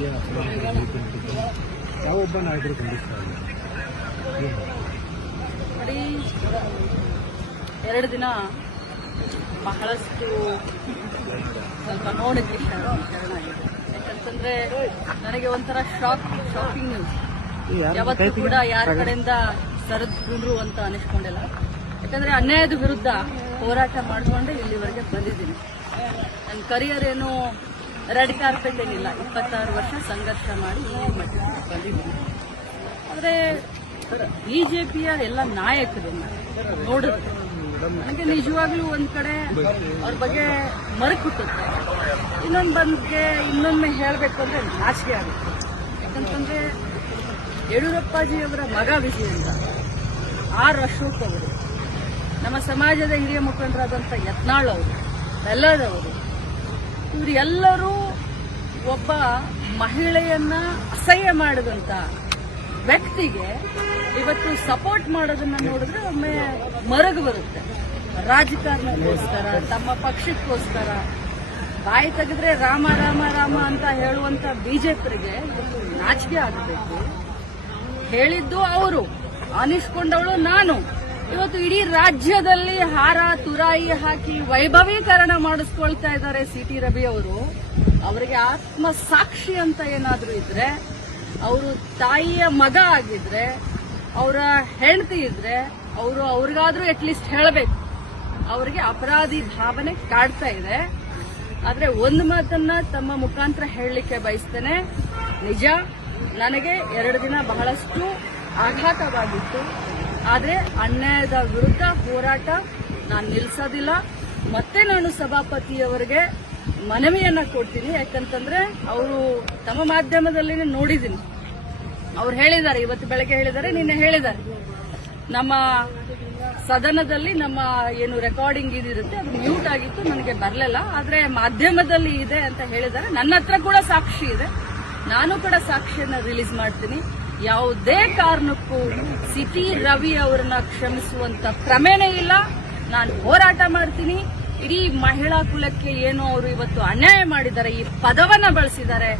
ರೀತಿಯ ಯಾವೊಬ್ಬ ನಾಯಕರು ಖಂಡಿಸ್ತಾ ಇದ್ದಾರೆ? ನೋಡಿ, 2 ದಿನ ಬಹಳಷ್ಟು ಸ್ವಲ್ಪ ನೋಡಕ್ಕೆ ಶರಣ ಆಗಿದೆ. ಯಾಕಂತಂದ್ರೆ ನನಗೆ ಒಂಥರ ಶಾಕಿಂಗ್ ನ್ಯೂಸ್. ಯಾವತ್ತೂ ಕೂಡ ಯಾರ ಕಡೆಯಿಂದ ಸರಿದ್ರು ಅಂತ ಅನಿಸ್ಕೊಂಡಿಲ್ಲ. ಯಾಕಂದ್ರೆ ಅನ್ಯಾಯದ ವಿರುದ್ಧ ಹೋರಾಟ ಮಾಡಿಕೊಂಡೆ ಇಲ್ಲಿವರೆಗೆ ಬಂದಿದ್ದೀನಿ. ನನ್ನ ಕರಿಯರ್ ಏನು ರೆಡ್ ಕಾರ್ಪೆಟ್ ಏನಿಲ್ಲ. 26 ವರ್ಷ ಸಂಘರ್ಷ ಮಾಡಿ ಈ ಮಟ್ಟಕ್ಕೆ ಬಂದಿದ್ದೀನಿ. ಆದರೆ ಬಿಜೆಪಿಯ ಎಲ್ಲ ನಾಯಕರನ್ನ ನೋಡಿದ್ರೆ ನನಗೆ ನಿಜವಾಗ್ಲೂ ಒಂದ್ ಕಡೆ ಅವ್ರ ಬಗ್ಗೆ ಮರುಕುಟ್ಟುತ್ತೆ. ಇನ್ನೊಮ್ಮೆ ಹೇಳಬೇಕು ಅಂದ್ರೆ ನಾಚಿಕೆ ಆಗುತ್ತೆ. ಯಾಕಂತಂದ್ರೆ ಯಡಿಯೂರಪ್ಪಾಜಿಯವರ ಮಗ ವಿಜಯ್ ಅಂತ, ಆರ್ ಅಶೋಕ್ ಅವರು, ನಮ್ಮ ಸಮಾಜದ ಹಿರಿಯ ಮುಖಂಡರಾದಂಥ ಯತ್ನಾಳ್ ಅವರು, ಬೆಲ್ಲದವರು, ಇವರು ಎಲ್ಲರೂ ಒಬ್ಬ ಮಹಿಳೆಯನ್ನ ಅಸಹ್ಯ ಮಾಡಿದಂತ ವ್ಯಕ್ತಿಗೆ ಇವತ್ತು ಸಪೋರ್ಟ್ ಮಾಡೋದನ್ನ ನೋಡಿದ್ರೆ ಒಮ್ಮೆ ಮರಗು ಬರುತ್ತೆ. ರಾಜಕಾರಣಕ್ಕೋಸ್ಕರ, ತಮ್ಮ ಪಕ್ಷಕ್ಕೋಸ್ಕರ ಬಾಯಿ ತೆಗೆದ್ರೆ ರಾಮ ರಾಮ ರಾಮ ಅಂತ ಹೇಳುವಂತ ಬಿಜೆಪಿಗೆ ಇವತ್ತು ನಾಚಿಕೆ ಆಗಬೇಕು. ಹೇಳಿದ್ದು ಅವರು, ಅನಿಸ್ಕೊಂಡವಳು ನಾನು. ಇವತ್ತು ಇಡೀ ರಾಜ್ಯದಲ್ಲಿ ಹಾರ ತುರಾಯಿ ಹಾಕಿ ವೈಭವೀಕರಣ ಮಾಡಿಸ್ಕೊಳ್ತಾ ಇದ್ದಾರೆ ಸಿಟಿ ರವಿ ಅವರು. ಅವರಿಗೆ ಆತ್ಮ ಸಾಕ್ಷಿ ಅಂತ ಏನಾದ್ರೂ ಇದ್ರೆ, ಅವರು ತಾಯಿಯ ಮಗ ಆಗಿದ್ರೆ, ಅವರ ಹೆಂಡತಿ ಇದ್ರೆ, ಅವರು ಅವ್ರಿಗಾದ್ರೂ ಅಟ್ಲೀಸ್ಟ್ ಹೇಳಬೇಕು. ಅವರಿಗೆ ಅಪರಾಧಿ ಭಾವನೆ ಕಾಡ್ತಾ ಇದೆ. ಆದ್ರೆ ಒಂದು ಮಾತನ್ನ ತಮ್ಮ ಮುಖಾಂತರ ಹೇಳಲಿಕ್ಕೆ ಬಯಸ್ತೇನೆ. ನಿಜ, ನನಗೆ 2 ದಿನ ಬಹಳಷ್ಟು ಆಘಾತವಾಗಿತ್ತು. ಆದ್ರೆ ಅನ್ಯಾಯದ ವಿರುದ್ಧ ಹೋರಾಟ ನಾನು ನಿಲ್ಲಿಸೋದಿಲ್ಲ. ಮತ್ತೆ ನಾನು ಸಭಾಪತಿಯವರಿಗೆ ಮನವಿಯನ್ನ ಕೊಡ್ತೀನಿ. ಯಾಕಂತಂದ್ರೆ ಅವರು ತಮ್ಮ ಮಾಧ್ಯಮದಲ್ಲಿ ನೋಡಿದ್ದೀನಿ, ಅವ್ರು ಹೇಳಿದ್ದಾರೆ, ಇವತ್ತು ಬೆಳಗ್ಗೆ ಹೇಳಿದ್ದಾರೆ, ನಿನ್ನೆ ಹೇಳಿದ್ದಾರೆ, ನಮ್ಮ ಸದನದಲ್ಲಿ ನಮ್ಮ ಏನು ರೆಕಾರ್ಡಿಂಗ್ ಇದಿರುತ್ತೆ ಅದು ಮ್ಯೂಟ್ ಆಗಿತ್ತು, ನನಗೆ ಬರಲಿಲ್ಲ, ಆದ್ರೆ ಮಾಧ್ಯಮದಲ್ಲಿ ಇದೆ ಅಂತ ಹೇಳಿದ್ದಾರೆ. ನನ್ನ ಹತ್ರ ಕೂಡ ಸಾಕ್ಷಿ ಇದೆ, ನಾನು ಕೂಡ ಸಾಕ್ಷಿಯನ್ನ ರಿಲೀಸ್ ಮಾಡ್ತೀನಿ. ಯಾವುದೇ ಕಾರಣಕ್ಕೂ ಸಿಟಿ ರವಿ ಅವರನ್ನ ಕ್ಷಮಿಸುವಂತ ಕ್ರಮೇನೇ ಇಲ್ಲ. ನಾನು ಹೋರಾಟ ಮಾಡ್ತೀನಿ. ಇಡೀ ಮಹಿಳಾ ಕುಲಕ್ಕೆ ಏನು ಅವರು ಇವತ್ತು ಅನ್ಯಾಯ ಮಾಡಿದ್ದಾರೆ, ಈ ಪದವನ್ನ ಬಳಸಿದ್ದಾರೆ,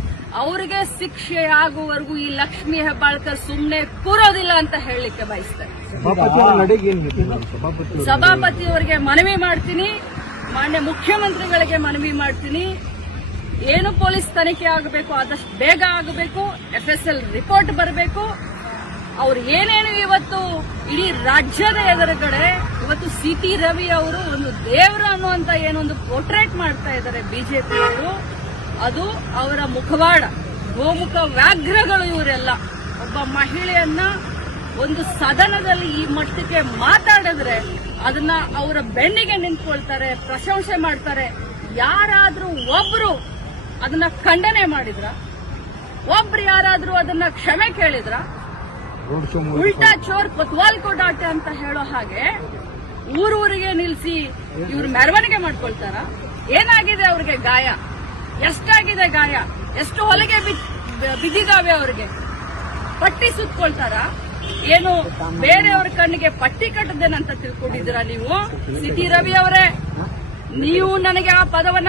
ಅವರಿಗೆ ಶಿಕ್ಷೆ ಆಗುವವರೆಗೂ ಈ ಲಕ್ಷ್ಮೀ ಹೆಬ್ಬಾಳ್ಕರ್ ಸುಮ್ಮನೆ ಕೂರೋದಿಲ್ಲ ಅಂತ ಹೇಳಲಿಕ್ಕೆ ಬಯಸ್ತೇನೆ. ಸಭಾಪತಿಯವರಿಗೆ ಮನವಿ ಮಾಡ್ತೀನಿ, ಮಾನ್ಯ ಮುಖ್ಯಮಂತ್ರಿಗಳಿಗೆ ಮನವಿ ಮಾಡ್ತೀನಿ. ಏನು ಪೊಲೀಸ್ ತನಿಖೆ ಆಗಬೇಕು ಆದಷ್ಟು ಬೇಗ ಆಗಬೇಕು. FSL ರಿಪೋರ್ಟ್ ಬರಬೇಕು. ಅವ್ರು ಏನೇನು ಇವತ್ತು ಇಡೀ ರಾಜ್ಯದ ಎದುರುಗಡೆ ಇವತ್ತು ಸಿಟಿ ರವಿ ಅವರು ಒಂದು ದೇವರು ಅನ್ನುವಂತ ಏನೊಂದು ಪೋರ್ಟ್ರೇಟ್ ಮಾಡ್ತಾ ಇದ್ದಾರೆ ಬಿಜೆಪಿ ಅವರು, ಅದು ಅವರ ಮುಖವಾಡ, ಗೋಮುಖ ವ್ಯಾಘ್ರಗಳು ಇವರೆಲ್ಲ. ಒಬ್ಬ ಮಹಿಳೆಯನ್ನ ಒಂದು ಸದನದಲ್ಲಿ ಈ ಮಟ್ಟಕ್ಕೆ ಮಾತಾಡಿದ್ರೆ ಅದನ್ನ ಅವರ ಬೆನ್ನಿಗೆ ನಿಂತ್ಕೊಳ್ತಾರೆ, ಪ್ರಶಂಸೆ ಮಾಡ್ತಾರೆ. ಯಾರಾದ್ರೂ ಒಬ್ರು ಅದನ್ನ ಖಂಡನೆ ಮಾಡಿದ್ರ? ಒಬ್ರು ಯಾರಾದ್ರೂ ಅದನ್ನ ಕ್ಷಮೆ ಕೇಳಿದ್ರ? ಉಲ್ಟಾ ಚೋರ್ ಕೊತ್ವಾಲ್ ಕೋ ಡಾಟೆ ಅಂತ ಹೇಳೋ ಹಾಗೆ ಊರೂರಿಗೆ ನಿಲ್ಸಿ ಇವ್ರು ಮೆರವಣಿಗೆ ಮಾಡ್ಕೊಳ್ತಾರ? ಏನಾಗಿದೆ ಅವ್ರಿಗೆ ಗಾಯ? ಎಷ್ಟಾಗಿದೆ ಗಾಯ? ಎಷ್ಟು ಹೊಲಿಗೆ ಬಿದ್ದಿದಾವೆ ಅವ್ರಿಗೆ? ಪಟ್ಟಿ ಸುತ್ಕೊಳ್ತಾರ? ಏನು ಬೇರೆಯವ್ರ ಕಣ್ಣಿಗೆ ಪಟ್ಟಿ ಕಟ್ಟದೇನಂತ ತಿಳ್ಕೊಂಡಿದ್ದೀರಾ ನೀವು? ಸಿಟಿ ರವಿ ಅವರೇ, ನೀವು ನನಗೆ ಆ ಪದವನ್ನ